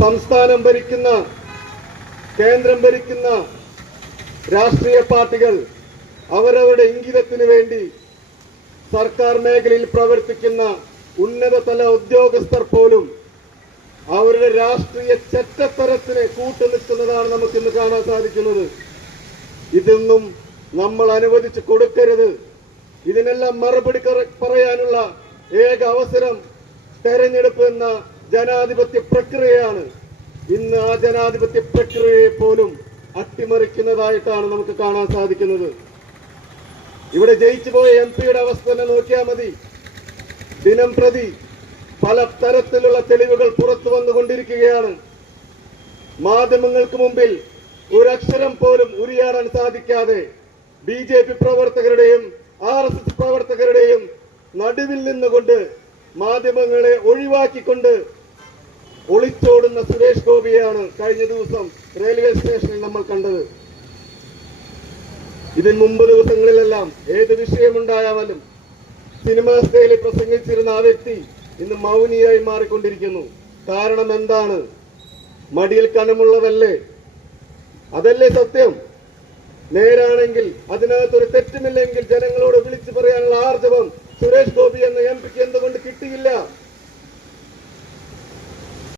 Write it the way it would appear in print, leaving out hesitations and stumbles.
സംസ്ഥാനം ഭരിക്കുന്ന കേന്ദ്രം ഭരിക്കുന്ന രാഷ്ട്രീയ പാർട്ടികൾ അവരവരുടെ ഇംഗിതത്തിന് വേണ്ടി സർക്കാർ മേഖലയിൽ പ്രവർത്തിക്കുന്ന ഉന്നതതല ഉദ്യോഗസ്ഥർ പോലും അവരുടെ രാഷ്ട്രീയ ചെറ്റത്തരത്തിന് കൂട്ടുനിൽക്കുന്നതാണ് നമുക്കിന്ന് കാണാൻ സാധിക്കുന്നത്. ഇതൊന്നും നമ്മൾ അനുവദിച്ചു കൊടുക്കരുത്. ഇതിനെല്ലാം മറുപടി പറയാനുള്ള ഏക അവസരം തെരഞ്ഞെടുപ്പ് എന്ന ജനാധിപത്യ പ്രക്രിയയാണ്. ഇന്ന് ആ ജനാധിപത്യ പ്രക്രിയയെ പോലും അട്ടിമറിക്കുന്നതായിട്ടാണ് നമുക്ക് കാണാൻ സാധിക്കുന്നത്. ഇവിടെ ജയിച്ചു പോയ MP-യുടെ അവസ്ഥ തന്നെ നോക്കിയാൽ മതി. ദിനം പ്രതി പല തരത്തിലുള്ള തെളിവുകൾ പുറത്തു വന്നുകൊണ്ടിരിക്കുകയാണ്. മാധ്യമങ്ങൾക്ക് മുമ്പിൽ ഒരക്ഷരം പോലും ഉരിയാടാൻ സാധിക്കാതെ BJP പ്രവർത്തകരുടെയും RSS പ്രവർത്തകരുടെയും നടുവിൽ നിന്നുകൊണ്ട് മാധ്യമങ്ങളെ ഒഴിവാക്കിക്കൊണ്ട് ഒളിച്ചോടുന്ന സുരേഷ് ഗോപിയാണ് കഴിഞ്ഞ ദിവസം റെയിൽവേ സ്റ്റേഷനിൽ നമ്മൾ കണ്ടത്. ഇതിന് മുമ്പ് ദിവസങ്ങളിലെല്ലാം ഏത് വിഷയമുണ്ടായാലും സിനിമാ സ്റ്റൈലിൽ പ്രസംഗിച്ചിരുന്ന ആ വ്യക്തി ഇന്ന് മൗനിയായി മാറിക്കൊണ്ടിരിക്കുന്നു. കാരണം എന്താണ്? മടിയിൽ കനമുള്ളതല്ലേ? അതല്ലേ സത്യം? നേരാണെങ്കിൽ അതിനകത്തൊരു തെറ്റുമില്ലെങ്കിൽ ജനങ്ങളോട് വിളിച്ചു പറയാനുള്ള ആർജവം സുരേഷ് ഗോപി എന്ന MP-ക്ക് എന്തുകൊണ്ട് കിട്ടിയില്ല?